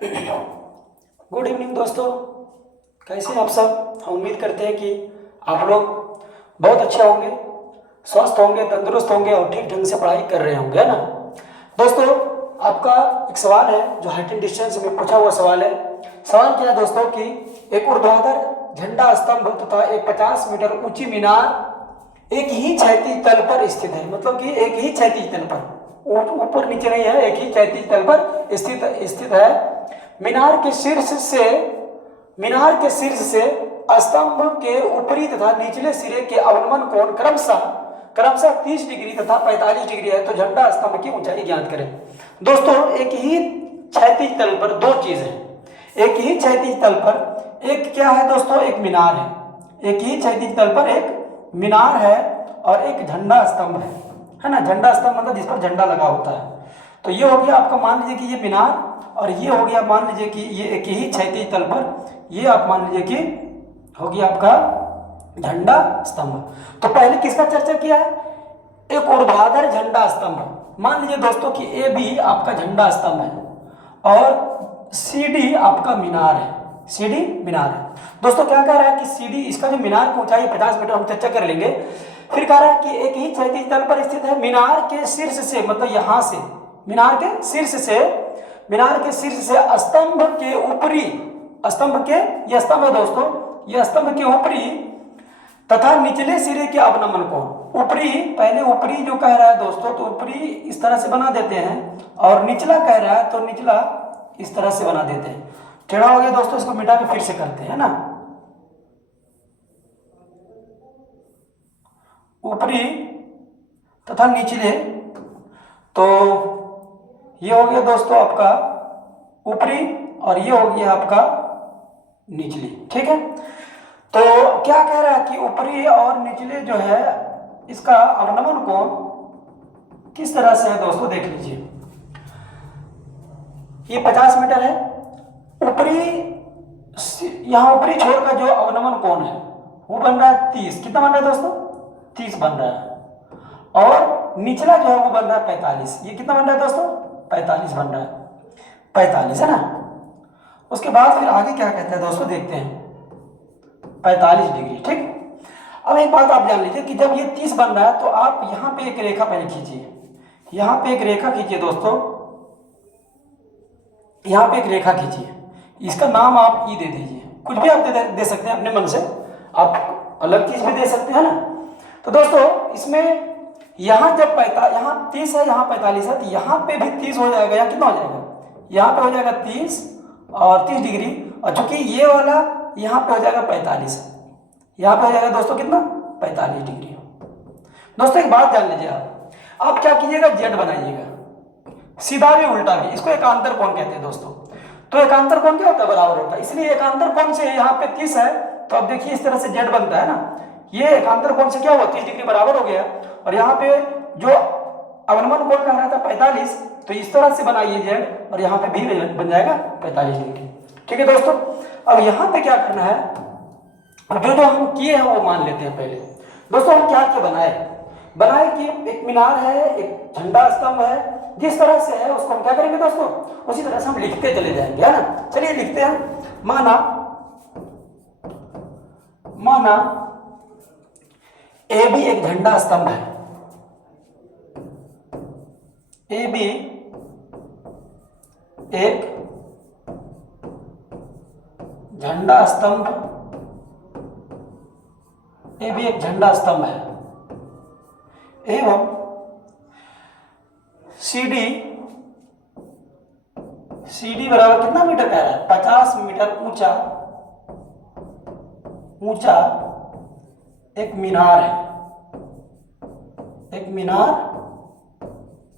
Good evening दोस्तों, कैसे हैं आप सब। हम उम्मीद करते हैं कि आप लोग बहुत अच्छे होंगे, स्वस्थ होंगे, तंदुरुस्त होंगे और ठीक ढंग से पढ़ाई कर रहे होंगे, है ना। दोस्तों, आपका एक सवाल है जो हाइट एंड डिस्टेंस में पूछा हुआ सवाल है। सवाल क्या है दोस्तों कि एक ऊर्ध्वाधर झंडा स्तंभ तथा एक 50 मीटर ऊंची मीनार एक ही क्षैतिज तल पर स्थित है। मतलब कि एक ही क्षैतिज तल पर, ऊपर नीचे नहीं है, एक ही क्षैतिज तल पर स्थित है। मीनार के शीर्ष से स्तंभ के ऊपरी तथा निचले सिरे के अवनमन कोण क्रमशः 30 डिग्री तथा 45 डिग्री है। तो झंडा स्तंभ की ऊंचाई ज्ञात करें। दोस्तों, एक ही क्षैतिज तल पर दो चीज है। एक ही क्षैतिज तल पर एक क्या है दोस्तों, एक मीनार है। एक ही क्षैतिज तल पर एक मीनार है और एक झंडा स्तंभ है ना। झंडा स्तंभ मतलब जिस पर झंडा लगा होता है। तो ये हो गया आपका, मान लीजिए कि ये मीनार, और ये हो गया मान लीजिए कि ये एक ही क्षैतिज तल पर, ये आप मान लीजिए कि हो गया आपका झंडा स्तंभ। तो पहले किसका चर्चा किया है, एक ऊर्ध्वाधर झंडा स्तंभ। मान लीजिए दोस्तों कि ए भी आपका झंडा स्तंभ है और सी डी आपका मीनार है। सी डी मीनार है। दोस्तों क्या कह रहा है कि सी डी, इसका जो मीनार की ऊंचाई 50 मीटर, हम चर्चा कर लेंगे। फिर कह रहा है कि एक ही क्षैतिज तल पर स्थित है। मीनार के शीर्ष से, मतलब यहां से मीनार के शीर्ष से स्तंभ के ऊपरी, यह स्तंभ है दोस्तों, यह स्तंभ के ऊपरी तथा निचले सिरे के अवनमन कोण। ऊपरी, पहले ऊपरी जो कह रहा है दोस्तों, तो ऊपरी इस तरह से बना देते हैं, और निचला कह रहा है तो निचला इस तरह से बना देते हैं। टेढ़ा हो गया दोस्तों, इसको मिटा के फिर से करते हैं ना। ऊपरी तथा निचले, तो ये हो गया दोस्तों आपका ऊपरी और ये हो गया आपका निचली। ठीक है, तो क्या कह रहा है कि ऊपरी और निचले जो है इसका अवनमन कोण किस तरह से है दोस्तों, देख लीजिए। ये 50 मीटर है। ऊपरी, यहां ऊपरी छोर का जो अवनमन कोण है वो बन रहा है 30। कितना बन रहा है दोस्तों, 30 बन रहा है। और निचला जो है वो बन रहा है 45। ये कितना बन रहा है दोस्तों, 45 बन रहा है। 45 है ना। उसके बाद फिर आगे क्या कहता है दोस्तों, देखते हैं। 45 डिग्री। ठीक, अब एक बात आप जान लीजिए कि जब ये 30 बन रहा है तो आप यहां पे एक रेखा पहले खींचिए। यहां पे एक रेखा खींचिए दोस्तों, यहां पे एक रेखा खींचिए। इसका नाम आप ई दे दीजिए। कुछ भी आप दे सकते हैं अपने मन से, आप अलग चीज भी दे सकते हैं ना। तो दोस्तों इसमें यहां जब यहाँ 30 है, यहाँ 45 है, तो यहाँ पे भी 30 हो जाएगा। यहाँ कितना हो जाएगा, यहाँ पे हो जाएगा 30 और 30 डिग्री, और चूंकि ये वाला यहाँ पे हो जाएगा 45, यहाँ पे हो जाएगा दोस्तों कितना, 45 डिग्री। दोस्तों एक बात जान लीजिए, आप क्या कीजिएगा, जेड बनाइएगा, सीधा भी उल्टा भी। इसको एकांतर कोण कहते हैं दोस्तों। तो एकांतर कोण क्या होता है, बराबर होता है। इसलिए एकांतर कोण से यहाँ पे 30 है, तो अब देखिए इस तरह से जेड बनता है ना। ये एकांतर कोण से क्या हुआ, 30 डिग्री बराबर हो गया। और यहाँ पे जो अवनमन कोण कह रहा था 45, तो इस तरह से बनाइए जेड, और यहाँ पे भी बन जाएगा 45 डिग्री। ठीक है दोस्तों, अब यहाँ पे क्या करना है, अब जो हम किए हैं वो मान लेते हैं पहले। दोस्तों हम क्या क्या बनाए कि एक मीनार है, एक झंडा स्तंभ है। जिस तरह से है उसको हम क्या करेंगे दोस्तों, उसी तरह से हम लिखते चले जाएंगे, है ना। चलिए लिखते हैं। माना ए भी एक झंडा स्तंभ है। ए भी एक झंडा स्तंभ, ए भी एक झंडा स्तंभ है, एवं CD बराबर कितना मीटर कह रहा है, 50 मीटर ऊंचा एक मीनार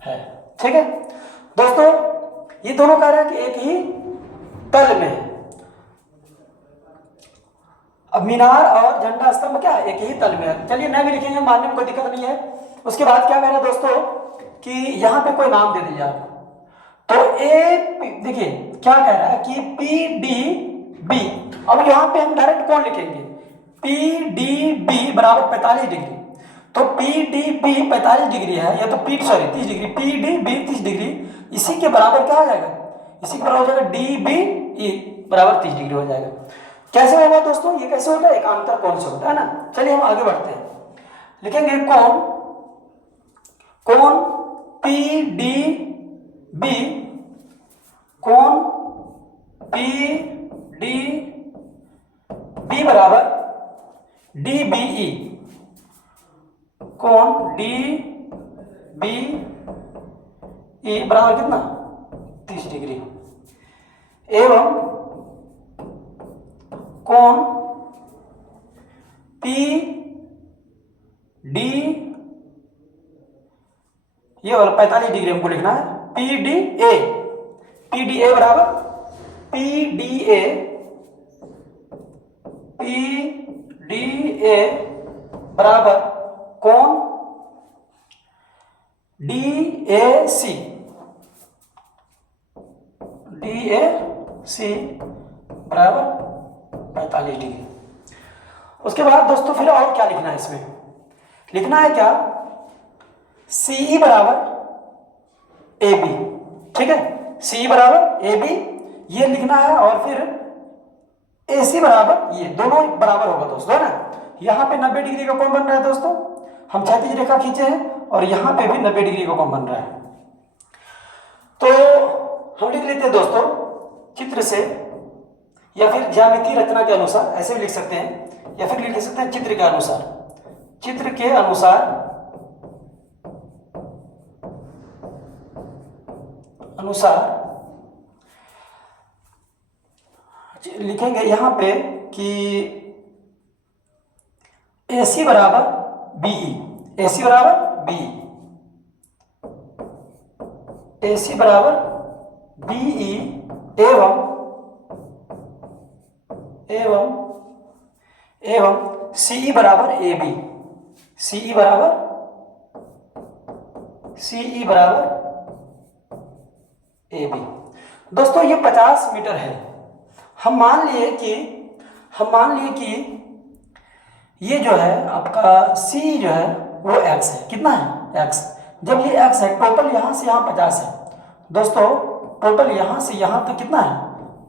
है। ठीक है दोस्तों, ये दोनों कह रहे हैं कि एक ही तल में है। अब मीनार और झंडा स्तंभ क्या है, एक ही तल में है। चलिए न भी लिखेंगे, मानने में कोई दिक्कत नहीं है। उसके बाद क्या कह रहे हैं दोस्तों कि यहां पे कोई नाम दे दीजिए आप। तो ए, देखिए क्या कह रहा है कि PDB। अब यहां पे हम डायरेक्ट कौन लिखेंगे, PDB बराबर 45 डिग्री। तो PDB 45 डिग्री है, या तो 30 डिग्री, PDB 30 डिग्री, इसी के बराबर क्या हो जाएगा, इसी पर हो जाएगा डी बी ई बराबर 30 डिग्री हो जाएगा। कैसे होगा दोस्तों, ये कैसे होता है, एकांतर कोण से होता है ना। चलिए हम आगे बढ़ते हैं, लिखेंगे कोण पी डी बी, कोण पी डी बी बराबर डी बी ई, कोण डी बी ई बराबर कितना 30 डिग्री, एवं कोण पी डी, ये वाला 45 डिग्री हमको लिखना है, पी डी ए बराबर पी डी ए बराबर कोण डी ए सी बराबर 45 डिग्री। उसके बाद दोस्तों फिर और क्या लिखना है, इसमें लिखना है क्या, CE बराबर AB, ठीक है, CE बराबर AB ये लिखना है, और फिर AC बराबर ये, दोनों बराबर होगा दोस्तों, है ना। यहाँ पे 90 डिग्री का कोण बन रहा है दोस्तों, हम क्षैतिज रेखा खींचे हैं, और यहाँ पे भी 90 डिग्री का कोण बन रहा है। तो हम लिख लेते हैं दोस्तों चित्र से, या फिर ज्यामितीय रचना के अनुसार, ऐसे भी लिख सकते हैं, या फिर लिख सकते हैं चित्र के अनुसार, चित्र के अनुसार लिखेंगे यहाँ पे कि AC बराबर BE, AC बराबर BE, AC बराबर BE एवं CE बराबर AB, CE बराबर AB। दोस्तों ये 50 मीटर है। हम मान लिए कि ये जो है आपका C जो है वो x है, कितना है x। जब ये x है, टोटल यहाँ से यहाँ 50 है दोस्तों, टोटल यहाँ से यहाँ तक कितना है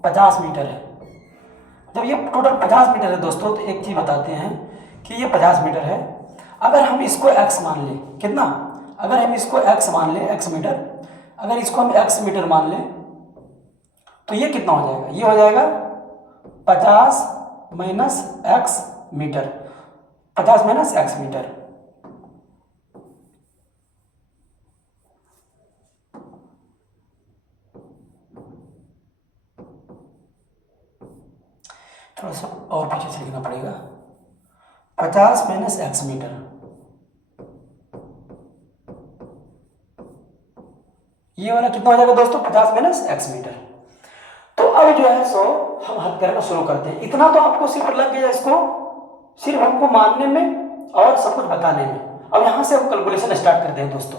50 मीटर है। जब ये टोटल 50 मीटर है दोस्तों, तो एक चीज़ बताते हैं कि ये 50 मीटर है। अगर हम इसको x मान लें, कितना, अगर हम इसको x मान लें, x मीटर, अगर इसको हम x मीटर मान लें, तो ये कितना हो जाएगा, ये हो जाएगा 50 minus x metre, 50 minus x metre. थोड़ा सा और पीछे से लिखना पड़ेगा, 50 माइनस x मीटर, ये वाला कितना हो जाएगा दोस्तों 50 माइनस x मीटर। तो अब जो है सो हम हल करना शुरू करते हैं। इतना तो आपको सिर्फ लग गया, इसको सिर्फ हमको मानने में और सब कुछ बताने में। अब यहाँ से हम कैलकुलेशन स्टार्ट करते हैं दोस्तों।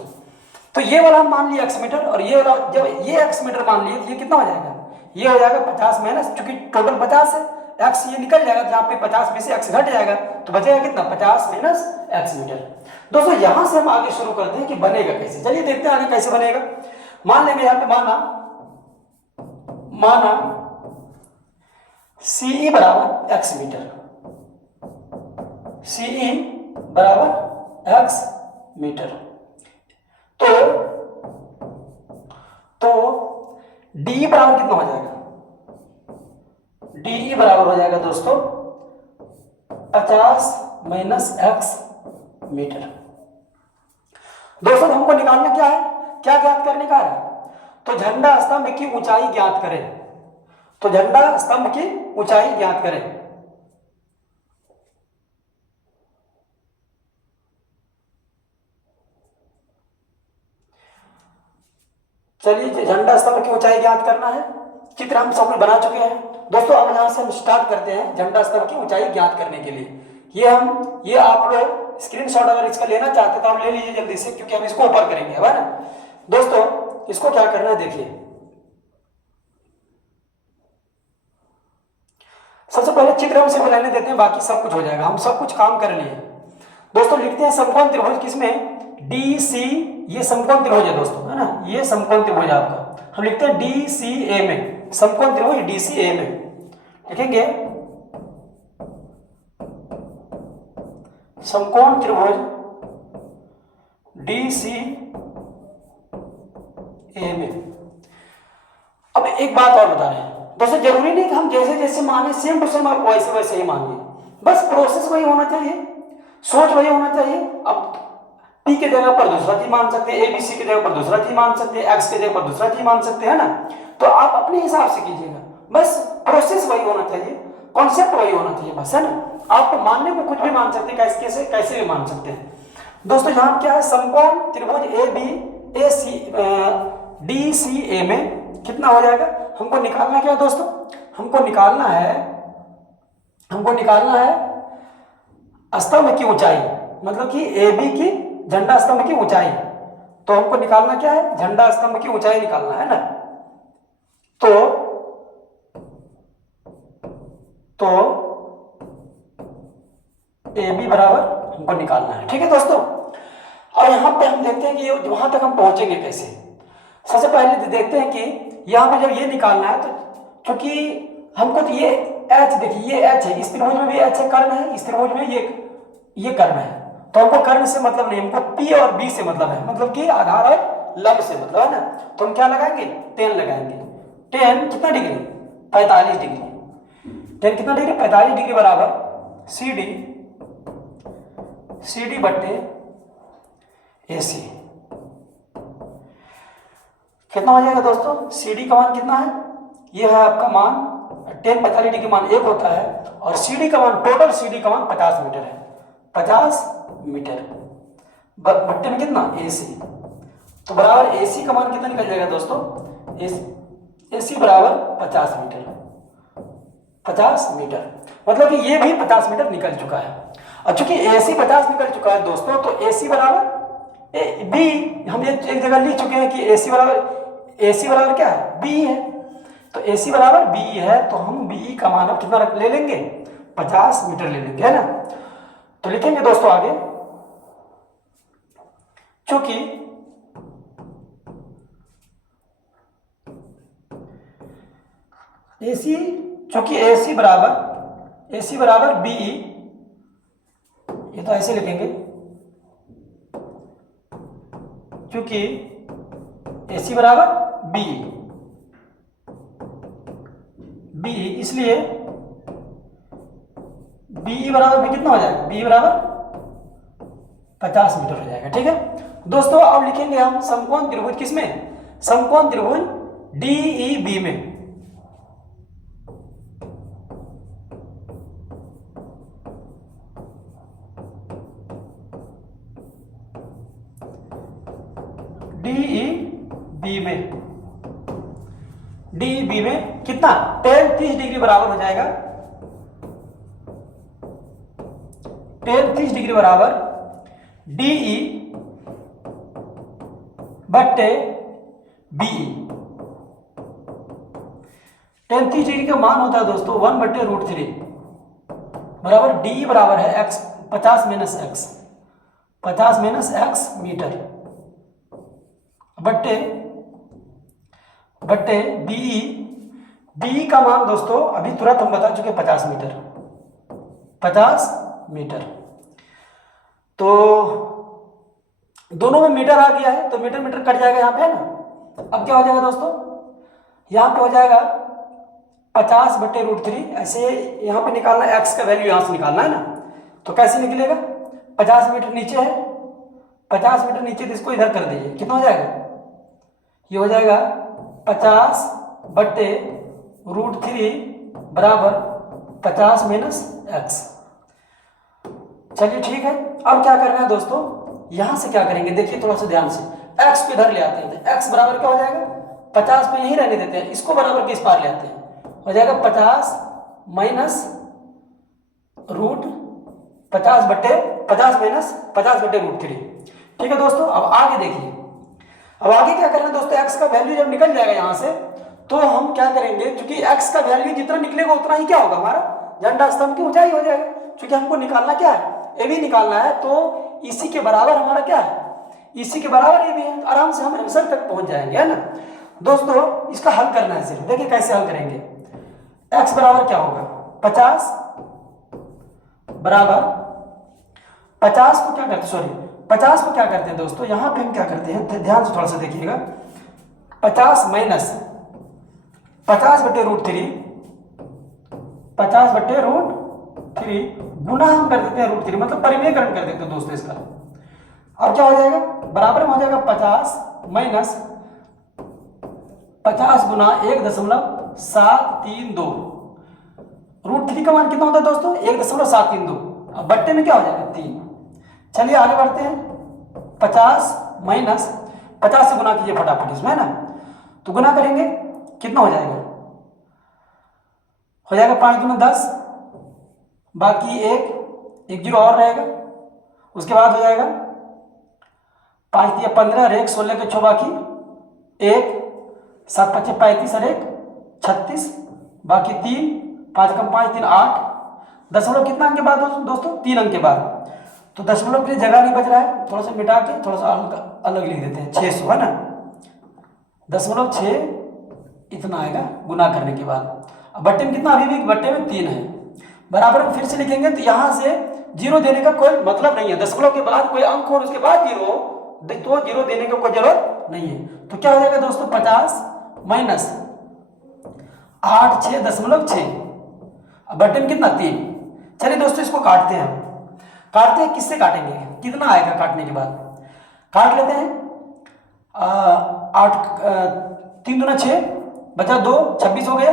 तो ये वाला हम मान लिया x मीटर, और ये वाला जब ये x मीटर मान लिए, ये कितना हो जाएगा, ये हो जाएगा 50 माइनस, चूंकि टोटल 50 है, x ये निकल जाएगा, जहाँ पे 50 में से x घट जाएगा, तो बचेगा कितना 50 माइनस x मीटर। दोस्तों यहाँ से हम आगे शुरू करते हैं कि बनेगा कैसे। चलिए देखते हैं आगे कैसे बनेगा। मान लेंगे यहाँ पे माना CE बराबर x मीटर, CE बराबर x मीटर, तो DE बराबर कितना हो जाएगा, DE बराबर हो जाएगा दोस्तों 50 माइनस x मीटर। दोस्तों हमको निकालना क्या है, क्या ज्ञात करने का है, तो झंडा स्तंभ की ऊंचाई ज्ञात करें, तो झंडा स्तंभ की ऊंचाई ज्ञात करें। चलिए झंडा स्तंभ की ऊंचाई ज्ञात करना है, चित्र हम सब बना चुके हैं दोस्तों। अब यहां से हम स्टार्ट करते हैं झंडा स्तंभ की ऊंचाई ज्ञात करने के लिए। ये आप लोग स्क्रीनशॉट अगर इसका लेना चाहते तो आप ले लीजिए जल्दी से, क्योंकि हम इसको ऊपर करेंगे, है ना दोस्तों। इसको क्या करना है देखिए, सबसे पहले चित्र हम सिर्फ बनाने देते हैं, बाकी सब कुछ हो जाएगा, हम सब कुछ काम कर लिए दोस्तों। लिखते हैं समकोण त्रिभुज, किसमें DC, ये समकोण त्रिभुज है दोस्तों, है ना, ये समकोण त्रिभुज आपका हम लिखते हैं DCA में, समकोण त्रिभुज DCA में लिखेंगे समकोण त्रिभुज DCA में। अब एक बात और बता रहे हैं दोस्तों, जरूरी नहीं कि हम जैसे जैसे माने सेम टू सेम आप वैसे वैसे ही मानिए, बस प्रोसेस वही होना चाहिए, सोच वही होना चाहिए। अब P के जगह पर दूसरा चीज मान सकते हैं, ABC की जगह पर दूसरा चीज मान सकते हैं, X की जगह पर दूसरा चीज मान सकते हैं ना। तो आप अपने हिसाब से कीजिएगा, बस प्रोसेस वही होना चाहिए, कॉन्सेप्ट वही होना चाहिए, बस है ना। आप मानने को कुछ भी मान सकते हैं, कैसे भी मान सकते हैं। दोस्तों यहाँ क्या है, समकोण त्रिभुज DCA में कितना हो जाएगा, हमको निकालना क्या है दोस्तों, हमको निकालना है स्तंभ की ऊंचाई, मतलब कि AB की झंडा स्तंभ की ऊंचाई। तो हमको निकालना क्या है, झंडा स्तंभ की ऊंचाई निकालना है ना। तो AB बराबर हमको निकालना है, ठीक है दोस्तों। और यहाँ पे हम देखते हैं कि वहां तक हम पहुंचेंगे कैसे। सबसे पहले देखते हैं कि यहाँ पे जब ये निकालना है, तो क्योंकि हमको तो ये H, देखिए ये H है, इस त्रिभुज में भी H है, कर्ण है, इस त्रिभुज में ये कर्ण है। तो हमको कर्ण से मतलब नहीं, हमको P और B से मतलब है, मतलब कि आधार और लंब से मतलब है ना। तो हम क्या लगाएंगे, tan लगाएंगे। tan कितना डिग्री, 45 डिग्री। tan कितना डिग्री, 45 डिग्री बराबर CD बट्टे AC। कितना हो जाएगा दोस्तों, CD का मान कितना है, ये है आपका मान, tan 45 डिग्री मान 1 होता है, और CD का मान, टोटल CD का मान 50 मीटर है, 50 मीटर बट्टे में कितना AC। तो बराबर AC का मान कितना निकल जाएगा दोस्तों, AC बराबर 50 मीटर, 50 मीटर, मतलब कि ये भी 50 मीटर निकल चुका है। और चूंकि AC 50 निकल चुका है दोस्तों, तो AC बराबर B, हम ये एक जगह लिख चुके हैं कि AC बराबर क्या है, B है। तो AC बराबर B है, तो हम B का मान अब कितना ले लेंगे, 50 मीटर ले लेंगे, है ना। तो लिखेंगे दोस्तों आगे, चूंकि AC बराबर B, ये तो ऐसे लिखेंगे, क्योंकि AC बराबर B, इसलिए BE बराबर भी कितना हो जाएगा, BE बराबर 50 मीटर हो जाएगा, ठीक है दोस्तों। अब लिखेंगे हम समकोण त्रिभुज किसमें, समकोण त्रिभुज DEB में। DEB में कितना, tan 30 डिग्री बराबर हो जाएगा, tan 30 डिग्री बराबर DE बट्टे BE। tan 30 डिग्री का मान होता है दोस्तों 1/√3 बराबर DE बराबर है x, 50 माइनस x मीटर बट्टे BE का मान दोस्तों अभी तुरंत हम बता चुके 50 मीटर। तो दोनों में मीटर आ गया है, तो मीटर कट जाएगा यहाँ पे, है ना। अब क्या हो जाएगा दोस्तों, यहाँ पे हो जाएगा 50/√3, ऐसे यहाँ पे निकालना है, x का वैल्यू यहाँ से निकालना है ना। तो कैसे निकलेगा, 50 मीटर नीचे है, 50 मीटर नीचे, तो इसको इधर कर दीजिए, कितना हो जाएगा, ये हो जाएगा 50/√3 बराबर 50 माइनस x। चलिए ठीक है। अब क्या करना है दोस्तों, यहां से क्या करेंगे, देखिए थोड़ा सा ध्यान से, x को इधर ले आते हैं, तो x बराबर क्या हो जाएगा, 50 पे यहीं रहने देते हैं, इसको बराबर के इस पार ले आते हैं, हो जाएगा 50 माइनस √50 ठीक है दोस्तों। अब आगे देखिए, अब आगे क्या करना है दोस्तों, x का वैल्यू जब निकल जाएगा यहाँ से, तो हम क्या करेंगे, क्योंकि x का वैल्यू जितना निकलेगा उतना ही क्या होगा, हमारा झंडा स्तंभ की ऊंचाई हो जाएगा। क्योंकि हमको निकालना क्या है, AB निकालना है, तो इसी के बराबर हमारा क्या है, इसी के बराबर AB है, आराम से हम आंसर तक पहुंच जाएंगे, है ना। दोस्तों इसका हल करना है सिर्फ, देखिए कैसे हल करेंगे। x बराबर क्या होगा 50 बराबर 50 को क्या करते, सॉरी 50 को क्या करते हैं दोस्तों, यहां पे हम क्या करते हैं, ध्यान से थोड़ा सा देखिएगा। 50 माइनस 50/√3, 50/√3 गुना हम कर देते हैं √3, मतलब परिमेयकरण कर देते हैं दोस्तों इसका। अब क्या हो जाएगा, बराबर में हो जाएगा 50 माइनस 50 गुना 1.732। √3 का मान कितना होता है दोस्तों 1.732। अब बट्टे में क्या हो जाएगा 3। चलिए आगे बढ़ते हैं। 50 माइनस 50 से गुना कीजिए फटाफट इसमें, है ना, तो गुना करेंगे कितना हो जाएगा, 5 दूना 10, बाकी एक जीरो और रहेगा, उसके बाद हो जाएगा 5 दिया 15 और 1 16 के 6 बाकी 1 7 5 35 और 1 36 बाकी 3 5 कम 5 3 8। दशमलव कितना अंक के बाद दोस्तों 3 अंक के बाद, तो दशमलव के लिए जगह नहीं बच रहा है, थोड़ा सा मिटा के थोड़ा सा अलग लिख देते हैं 600, है ना, 0.6 इतना आएगा गुना करने के बाद। अब बट्टे में कितना, अभी भी बट्टे में 3 है, बराबर में फिर से लिखेंगे तो यहां से जीरो देने का कोई मतलब नहीं है, दशमलव के बाद कोई अंक हो और उसके बाद जीरो, तो जीरो देने की कोई जरूरत नहीं है। तो क्या हो जाएगा दोस्तों 50 माइनस 86.6, बट्टे में कितना 3। चलिए दोस्तों इसको काटते हैं, काटते हैं किससे काटेंगे, कितना आएगा काटने के बाद, काट लेते हैं। 3 दूना 6 बचा 2 26 हो गया,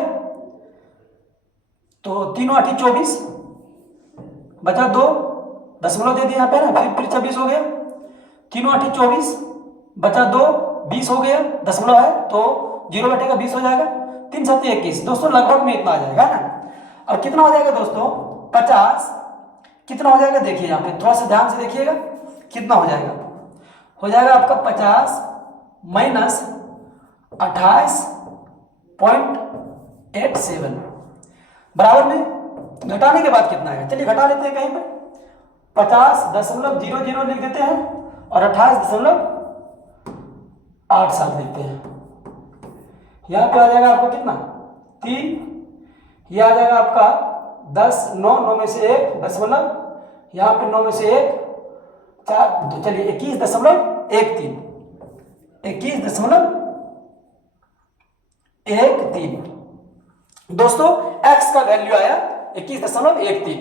तो 3 8 24 बचा 2 दशमलव दे दिया यहाँ पे ना, फिर 26 हो गया, 3 8 24 बचा 2 20 हो गया, दशमलव है तो 0/20 हो जाएगा, 3 7 21। दोस्तों लगभग में इतना आ जाएगा ना। और कितना हो जाएगा दोस्तों 50 कितना हो जाएगा, देखिए यहाँ पे थोड़ा सा ध्यान से देखिएगा कितना हो जाएगा, हो जाएगा आपका 50 माइनस 28.87 बराबर में घटाने के बाद कितना आएगा, चलिए घटा लेते हैं कहीं पे, 50.00 लिख देते हैं और 28.87 लिखते हैं। यहाँ पे आ जाएगा आपको कितना 3, यह आ जाएगा आपका 10 9 में से 1 दशमलव, यहाँ पे 9 में से 1 4, तो चलिए 21.13 दोस्तों x का वैल्यू आया 21.13।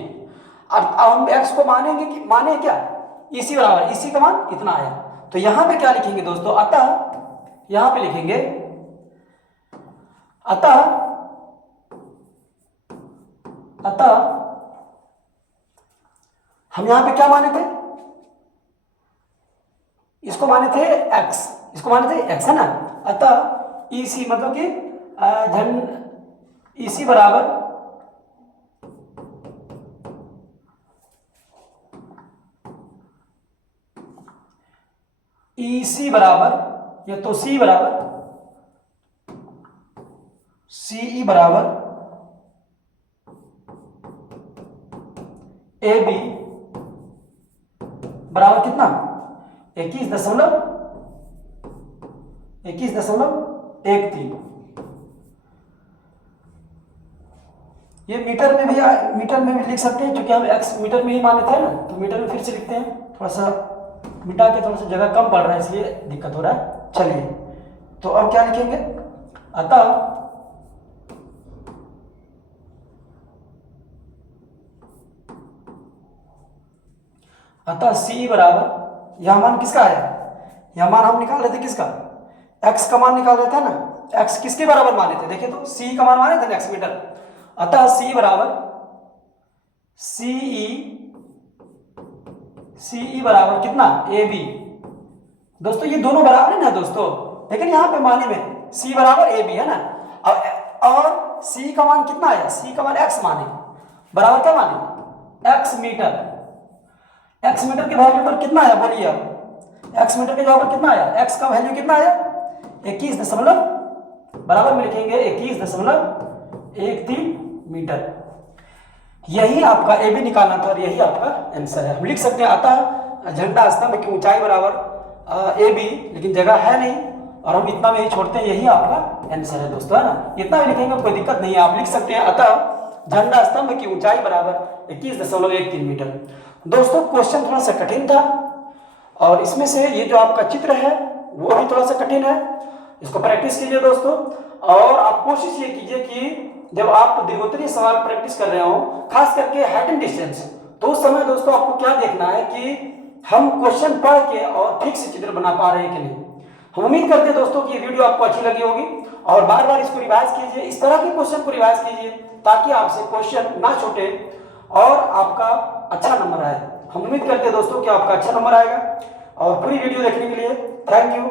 अब हम x को मानेंगे कि माने क्या, इसी बराबर, इसी का मान इतना आया, तो यहां पे क्या लिखेंगे दोस्तों, अतः यहां पे लिखेंगे अतः हम यहां पे क्या माने थे, इसको माने थे x, इसको माने थे x, है ना। अतः इसी मतलब कि इसी बराबर EC बराबर या तो C बराबर CE बराबर AB बराबर कितना 21.13। ये मीटर में भी लिख सकते हैं, क्योंकि हम x मीटर में ही माने थे ना, तो मीटर में फिर से लिखते हैं, थोड़ा सा मिटा के, थोड़ा सा जगह कम पड़ रहा है इसलिए दिक्कत हो रहा है। चलिए तो अब क्या लिखेंगे, अतः C बराबर, यह मान किसका आया, यह मान हम निकाल रहे थे किसका, x का मान निकाल रहे थे ना, x किसके बराबर माने थे, देखिए तो C का मान माने थे ना x मीटर, अतः C बराबर CE बराबर कितना AB। दोस्तों ये दोनों बराबर है ना दोस्तों, लेकिन यहाँ पे माने में C बराबर AB है ना, और C का मान कितना आया, C का मान x माने बराबर क्या माने x मीटर। x मीटर के वैल्यू पर कितना आया बोलिए आप, x मीटर के जगह पर कितना आया, x का वैल्यू कितना आया 21 बराबर में लिखेंगे 21.13 मीटर। यही आपका ए बी निकालना था और यही आपका आंसर है। हम लिख सकते हैं अतः झंडा स्तंभ की ऊंचाई बराबर ए बी, लेकिन जगह है नहीं और हम इतना में ही छोड़ते हैं, यही आपका आंसर है दोस्तों, है ना। इतना भी लिखेंगे कोई दिक्कत नहीं है, आप लिख सकते हैं। अतः झंडा स्तंभ की ऊंचाई बराबर 21.13 मीटर। दोस्तों क्वेश्चन थोड़ा सा कठिन था, और इसमें से ये जो आपका चित्र है वो भी थोड़ा सा कठिन है, इसको प्रैक्टिस कीजिए दोस्तों। और आप कोशिश ये कीजिए कि जब आप दीर्घोत्तरीय सवाल प्रैक्टिस कर रहे हो, खास करके हाइट एंड डिस्टेंस, तो उस समय दोस्तों आपको क्या देखना है कि हम क्वेश्चन पढ़ के और ठीक से चित्र बना पा रहे हैं कि नहीं। हम उम्मीद करते हैं दोस्तों कि ये वीडियो आपको अच्छी लगी होगी, और बार बार इसको रिवाइज कीजिए, इस तरह के क्वेश्चन को रिवाइज कीजिए ताकि आपसे क्वेश्चन ना छूटे और आपका अच्छा नंबर आए। हम उम्मीद करते हैं दोस्तों कि आपका अच्छा नंबर आएगा, और पूरी वीडियो देखने के लिए थैंक यू।